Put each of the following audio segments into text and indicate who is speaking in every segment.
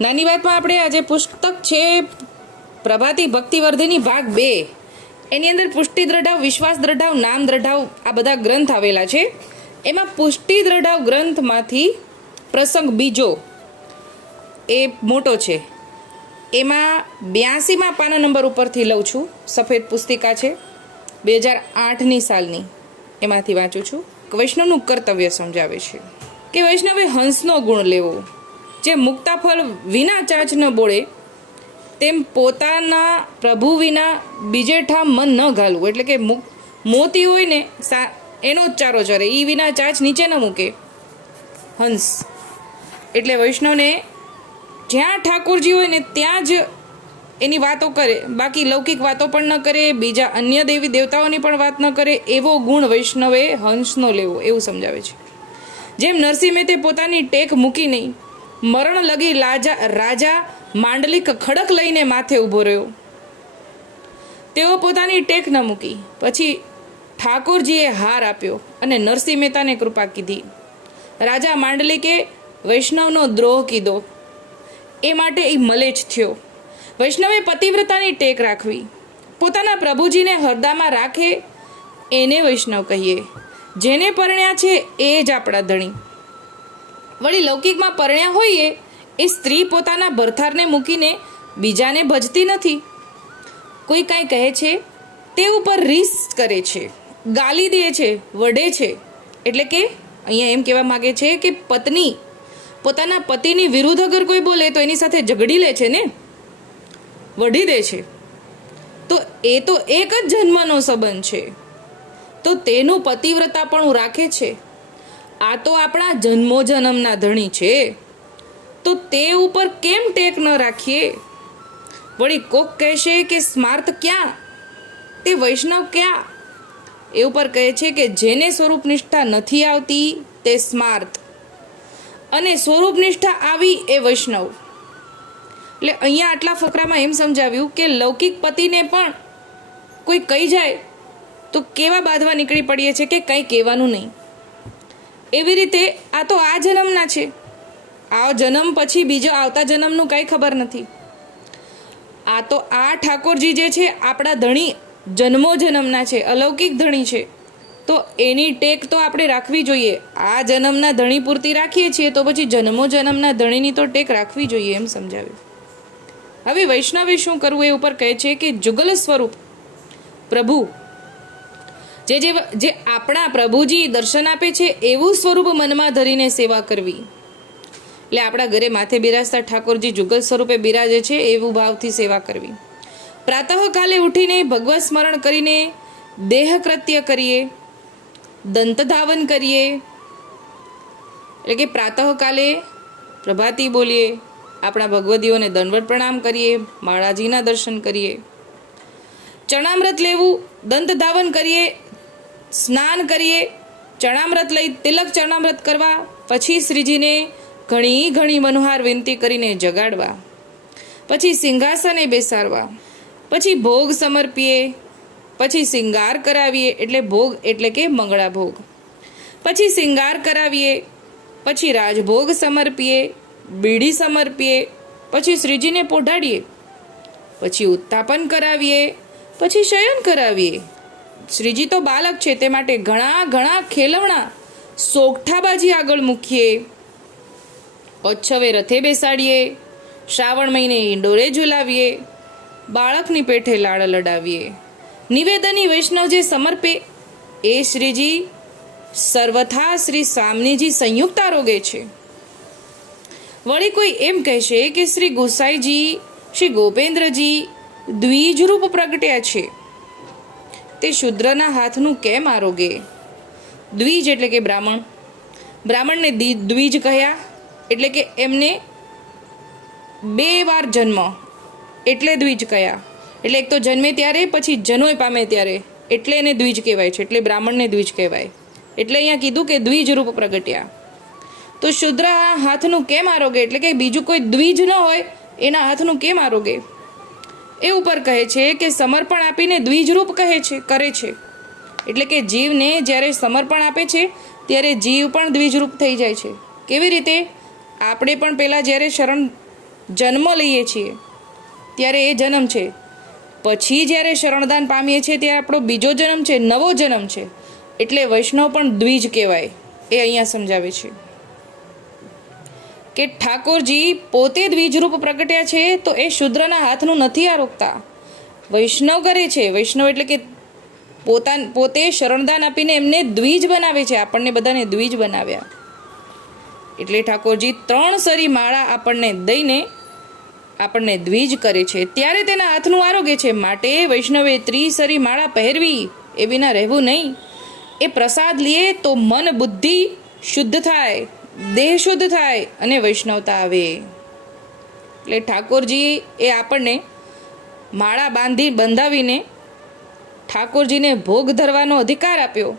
Speaker 1: નાની વાતમાં આપણે આજે પુસ્તક છે પ્રભાતી ભક્તિવર્ધિની ભાગ બે. એની અંદર પુષ્ટિ દ્રઢાવ, વિશ્વાસ દ્રઢાવ, નામ દ્રઢાવ આ બધા ગ્રંથ આવેલા છે. એમાં પુષ્ટિ દ્રઢાવ ગ્રંથમાંથી પ્રસંગ બીજો એ મોટો છે. એમાં બ્યાસીમાં પાના નંબર ઉપરથી લઉં છું. સફેદ પુસ્તિકા છે. બે હજાર આઠની સાલની એમાંથી વાંચું છું. વૈષ્ણવનું કર્તવ્ય સમજાવે છે કે વૈષ્ણવે હંસનો ગુણ લેવો. જે મુક્તા ફળ વિના ચાંચ ન બોળે, તેમ પોતાના પ્રભુ વિના બીજે ઠામ મન ન ઘાલવું. એટલે કે મોતી હોય ને, સા, એનો જ ચારો ચરે. એ વિના ચાંચ નીચે ન મૂકે. હંસ. એટલે વૈષ્ણવને જ્યાં ઠાકોરજી હોય ને, ત્યાં જ એની વાતો કરે. બાકી લૌકિક વાતો પણ ન કરે, બીજા અન્ય દેવી દેવતાઓની પણ વાત ન કરે, એવો ગુણ વૈષ્ણવે હંસનો લેવો, એવું સમજાવે છે. જેમ નરસિંહ મહેતે પોતાની ટેક મૂકી નહીં મરણ લગી લાજા, રાજા માંડલિક ખડક લઈને માથે ઊભો રહ્યો. તેઓ પોતાની ટેક ન મૂકી. પછી ઠાકોરજીએ હાર આપ્યો અને નરસિંહ મહેતાને કૃપા કીધી. રાજા માંડલિકે વૈષ્ણવનો દ્રોહ કીધો. એ માટે એ મલેચ થયો. વૈષ્ણવે પતિવ્રતાની ટેક રાખવી. પોતાના પ્રભુજીને હરદામાં રાખે, એને વૈષ્ણવ કહીએ. જેને પરણ્યા છે એ જ આપણા ધણી. વળી લૌકિકમાં પરણ્યા હોઈએ, એ સ્ત્રી પોતાના ભરથારને મૂકીને બીજાને ભજતી નથી. કોઈ કાંઈ કહે છે, તે ઉપર રીસ કરે છે, ગાલી દે છે વઢે છે. એટલે કે અહીંયા એમ કહેવા માગે છે કે પત્ની, પોતાના પતિની વિરુદ્ધ અગર કોઈ બોલે તો એની સાથે ઝઘડી લે છે ને? વઢી દે છે. તો એ તો એક જ જન્મનો સંબંધ છે. તો તેનું પતિવ્રતા પણ રાખે છે. આ તો આપણા જન્મો જન્મના ધણી છે. તો તે ઉપર કેમ ટેક ન રાખીએ? વળી કોક કહેશે કે સ્માર્ત ક્યાં? તે વૈષ્ણવ ક્યાં? એ ઉપર કહે છે કે જેને સ્વરૂપ નિષ્ઠા નથી આવતી, તે સ્માર્ત. અને સ્વરૂપ નિષ્ઠા આવી એ વૈષ્ણવ. એટલે અહીંયા આટલા ફકરામાં એમ સમજાવ્યું કે લૌકિક પતિને પણ કોઈ કહી જાય તો કેવા બાંધવા નીકળી પડીએ છે કે કંઈ કહેવાનું નહીં. એવી રીતે આ તો આ જન્મના છે. આ જન્મ પછી બીજો આવતા જન્મનું કાંઈ ખબર નથી. આ તો આ ઠાકોરજી જે છે, આપણા ધણી જન્મો જન્મના છે, અલૌકિક ધણી છે. તો એની ટેક તો આપણે રાખવી જોઈએ. આ જન્મના ધણી પૂરતી રાખીએ છીએ તો પછી જન્મો જન્મના ધણીની તો ટેક રાખવી જોઈએ એમ સમજાવ્યું હવે વૈષ્ણવે શું કરવું એ ઉપર કહે છે કે જુગલ સ્વરૂપ પ્રભુ જે જે જે આપણા પ્રભુજી દર્શન આપે છે, એવું સ્વરૂપ મનમાં ધરીને સેવા કરવી. એટલે આપણા ઘરે માથે બિરાજતા ઠાકોરજી જુગલ સ્વરૂપે બિરાજે છે, એવું ભાવથી સેવા કરવી. પ્રાતઃકાલે ઉઠીને ભગવત સ્મરણ કરીને દેહ કૃત્ય કરીએ દંતધાવન કરીએ, એટલે કે પ્રાતઃકાલે પ્રભાતી બોલીએ, આપણા ભગવદીઓને દંડવત પ્રણામ કરીએ માળાજીના દર્શન કરીએ. ચણામૃત લેવું, દંત ધાવન કરીએ સ્નાન કરીએ, ચણામૃત લઈ તિલક ચણામૃત કરવા, પછી શ્રીજીને ઘણી ઘણી મનોહાર વિનંતી કરીને જગાડવા, પછી સિંહાસને બેસાડવા, પછી ભોગ સમર્પીએ, પછી શિંગાર કરાવીએ, એટલે ભોગ એટલે કે મંગળા ભોગ પછી શિંગાર કરાવીએ, પછી રાજભોગ સમર્પીએ, બીડી સમર્પીએ, પછી શ્રીજીને પોઢાડીએ, પછી ઉત્તાપન કરાવીએ, પછી શયન કરાવીએ. શ્રીજી તો બાલક છે, તે માટે ઘણા ઘણા ખેલવણા સોગઠાબાજી આગળ મૂકીએ. ઓચ્છવે રથે બેસાડીએ, શ્રાવણ મહિને ઇન્ડોરે ઝુલાવીએ, બાળકની પેઠે લાડ લડાવીએ. નિવેદની વૈષ્ણવ જે સમર્પે, એ શ્રીજી સર્વથા શ્રી સામનીજી સંયુક્ત આરોગે છે. વળી કોઈ એમ કહેશે કે શ્રી ગોસાઈજી, શ્રી ગોપેન્દ્રજી દ્વિજરૂપ પ્રગટ્યા છે. તે શુદ્રના હાથનું કેમ આરોગે? દ્વિજ એટલે કે બ્રાહ્મણ. બ્રાહ્મણને દ્વિજ કહ્યા એટલે કે એમને બે વાર જન્મ એટલે દ્વિજ કયા એટલે એક તો જન્મે ત્યારે, પછી જનોય પામે ત્યારે. એટલે એને દ્વિજ કહેવાય છે, એટલે બ્રાહ્મણને દ્વિજ કહેવાય. એટલે અહીંયા કીધું કે દ્વિજ રૂપ પ્રગટ્યા. તો શુદ્ર હાથનું કેમ આરોગે? એટલે કે બીજું કોઈ દ્વિજ ન હોય, એના હાથનું કેમ આરોગે? એ ઉપર કહે છે કે સમર્પણ આપીને દ્વિજરૂપ કહે છે, કરે છે. એટલે કે જીવને જ્યારે સમર્પણ આપે છે, ત્યારે જીવ પણ દ્વિજરૂપ થઈ જાય છે. કેવી રીતે? આપણે પણ પહેલાં જ્યારે શરણ જન્મ લઈએ છીએ, ત્યારે એ જન્મ છે. પછી જ્યારે શરણદાન પામીએ છીએ, ત્યારે આપણો બીજો જન્મ છે, નવો જન્મ છે. એટલે વૈષ્ણવ પણ દ્વિજ કહેવાય, એ અહીંયા સમજાવે છે. કે ઠાકોરજી પોતે દ્વિજરૂપ પ્રગટ્યા છે, તો એ શુદ્રના હાથનું નથી આરોગતા. વૈષ્ણવ કરે છે. વૈષ્ણવ એટલે કે પોતા પોતે શરણદાન આપીને એમને દ્વિજ બનાવે છે. આપણને બધાને દ્વિજ બનાવ્યા. એટલે ઠાકોરજી ત્રણ સરી માળા આપણને દઈને આપણને દ્વિજ કરે છે. ત્યારે તેના હાથનું આરોગ્ય છે. માટે વૈષ્ણવે ત્રિસરી માળા પહેરવી એ વિના રહેવું નહીં. એ પ્રસાદ લઈએ તો મન બુદ્ધિ શુદ્ધ થાય. દેહ શુદ્ધ થાય અને વૈષ્ણવતા આવે. એટલે ઠાકોરજી એ આપણને માળા બાંધી બંધાવીને ઠાકોરજીને ભોગ ધરવાનો અધિકાર આપ્યો.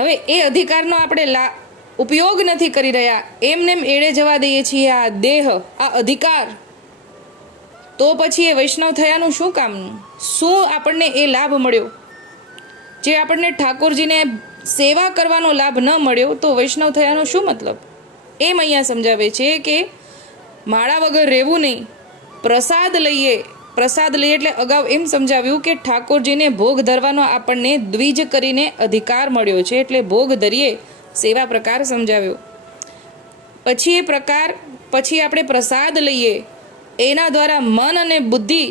Speaker 1: હવે એ અધિકારનો આપણે લા, ઉપયોગ નથી કરી રહ્યા. એમને એળે જવા દઈએ છીએ આ દેહ, આ અધિકાર. તો પછી એ વૈષ્ણવ થયાનું શું કામનું? શું આપણને એ લાભ મળ્યો? જે આપણને ઠાકોરજીને સેવા કરવાનો લાભ ન મળ્યો, તો વૈષ્ણવ થયાનો શું મતલબ? એમ અહીંયા સમજાવે છે કે માળા વગર રહેવું નહીં. પ્રસાદ લઈએ. પ્રસાદ લઈએ એટલે અગાઉ એમ સમજાવ્યું કે ઠાકોરજીને ભોગ ધરવાનો આપણને દ્વિજ કરીને અધિકાર મળ્યો છે એટલે ભોગ ધરીએ સેવા પ્રકાર સમજાવ્યો. પછી એ પ્રકાર, પછી આપણે પ્રસાદ લઈએ. એના દ્વારા મન અને બુદ્ધિ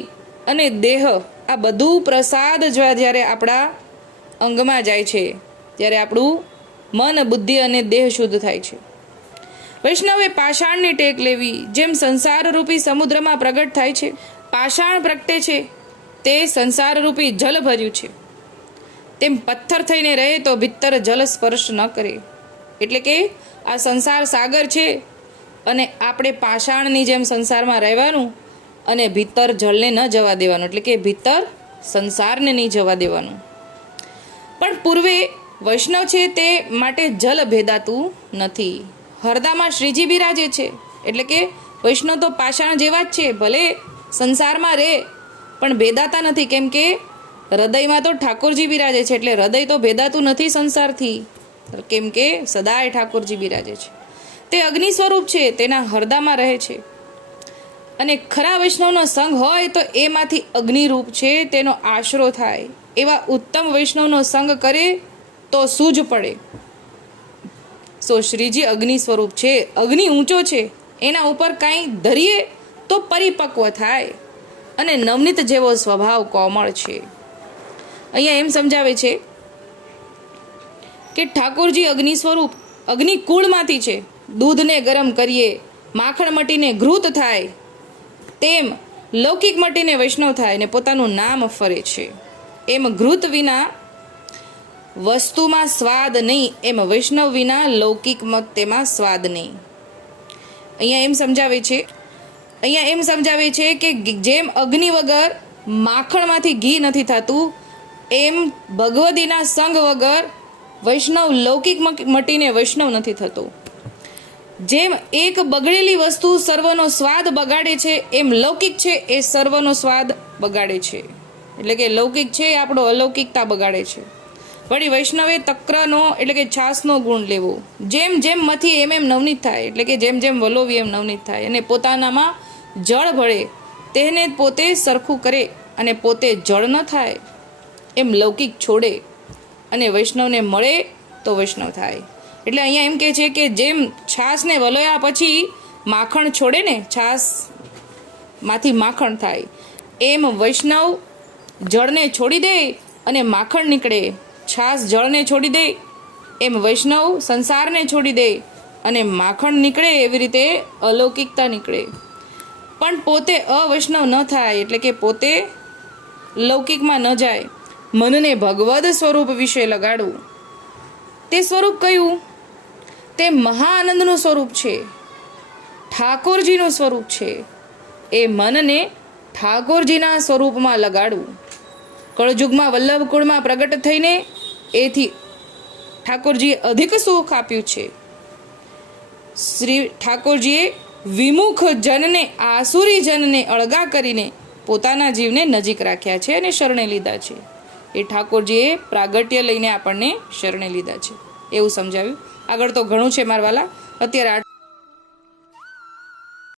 Speaker 1: અને દેહ આ બધું પ્રસાદ જ્યારે આપણા અંગમાં જાય છે, ત્યારે આપણું મન, બુદ્ધિ અને દેહ શુદ્ધ થાય છે. વૈષ્ણવે પાષાણની ટેક લેવી, જેમ સંસારરૂપી સમુદ્રમાં પ્રગટ થાય છે, પાષાણ પ્રગટે છે, તે સંસારરૂપી જલ ભર્યું છે. તેમ પથ્થર થઈને રહે તો ભીતર જલ સ્પર્શ ન કરે. એટલે કે આ સંસાર સાગર છે અને આપણે પાષાણની જેમ સંસારમાં રહેવાનું અને ભીતર જળને ન જવા દેવાનું. એટલે કે ભીતર સંસારને નહીં જવા દેવાનું. પણ પૂર્વે વૈષ્ણવ છે તે માટે જલ ભેદાતું નથી. હરદામાં શ્રીજી બિરાજે છે. એટલે કે વૈષ્ણવ તો પાષાણ જેવા જ છે, ભલે સંસારમાં રહે પણ ભેદાતા નથી. કેમ કે હૃદયમાં તો ઠાકોરજી બિરાજે છે, એટલે હૃદય તો ભેદાતું નથી સંસારથી. કેમ કે સદાય ઠાકોરજી બિરાજે છે. તે અગ્નિ સ્વરૂપ છે, તેના હરદામાં રહે છે. અને ખરા વૈષ્ણવનો સંગ હોય તો એમાંથી અગ્નિરૂપ છે, તેનો આશરો થાય. એવા ઉત્તમ વૈષ્ણવનો સંગ કરે તો સૂજ પડે. સો શ્રીજી અગ્નિ સ્વરૂપ છે, અગ્નિ ઊંચો છે, એના ઉપર કાંઈ ધરીએ તો પરિપક્વ થાય અને નવનીત જેવો સ્વભાવ કોમળ છે. અહીંયા એમ સમજાવે છે કે ઠાકોરજી અગ્નિ સ્વરૂપ, અગ્નિ કુળમાંથી છે. દૂધને ગરમ કરીએ, માખણ મટીને ઘૃત થાય, તેમ લૌકિક મટીને વૈષ્ણવ થાય ને પોતાનું નામ ફરે છે. એમ ઘૃત વિના વસ્તુમાં સ્વાદ નહીં. એમ વૈષ્ણવ વિના લૌકિક મત તેમાં સ્વાદ નહીં. અહીંયા એમ સમજાવે છે, અહીંયા એમ સમજાવે છે કે જેમ અગ્નિ વગર માખણમાંથી ઘી નથી થતું, એમ ભગવદીના સંગ વગર વૈષ્ણવ લૌકિક મટીને વૈષ્ણવ નથી થતો. જેમ એક બગડેલી વસ્તુ સર્વનો સ્વાદ બગાડે છે, એમ લૌકિક છે, એ સર્વનો સ્વાદ બગાડે છે. એટલે કે લૌકિક છે, એ આપણો અલૌકિકતા બગાડે છે. વળી વૈષ્ણવે તક્રનો એટલે કે છાસનો ગુણ લેવો. જેમ જેમ મથી એમ એમ નવનીત થાય, એટલે કે જેમ જેમ વલોવી એમ નવનીત થાય. અને પોતાનામાં જળ ભળે, તેને પોતે સરખું કરે અને પોતે જળ ન થાય, એમ લૌકિક છોડે. અને વૈષ્ણવને મળે તો વૈષ્ણવ થાય. એટલે અહીંયા એમ કહે છે કે જેમ છાશને વલોયા પછી માખણ છોડે ને, છાસમાંથી માખણ થાય, એમ વૈષ્ણવ જળને છોડી દે અને માખણ નીકળે. છાશ જળને છોડી દે, એમ વૈષ્ણવ સંસારને છોડી દે અને માખણ નીકળે એવી રીતે અલૌકિકતા નીકળે. પણ પોતે અવૈષ્ણવ ન થાય એટલે કે પોતે લૌકિકમાં ન જાય. મનને ભગવદ સ્વરૂપ વિશે લગાડવું. તે સ્વરૂપ કયું? તે મહાઆનંદનું સ્વરૂપ છે. ઠાકોરજીનું સ્વરૂપ છે. એ મનને ઠાકોરજીના સ્વરૂપમાં લગાડવું. કળજુગમાં વલ્લભકુળમાં પ્રગટ થઈને એથી ઠાકોરજીએ અધિક સુખ આપ્યું છે. શ્રી ઠાકોરજીએ વિમુખ જનને, આસુરી જનને અળગા કરીને પોતાના જીવને નજીક રાખ્યા છે અને શરણે લીધા છે. એ ઠાકોરજીએ પ્રાગટ્ય લઈને આપણને શરણે લીધા છે. એવું સમજાવ્યું. આગળ તો ઘણું છે મારવાલા. અત્યારે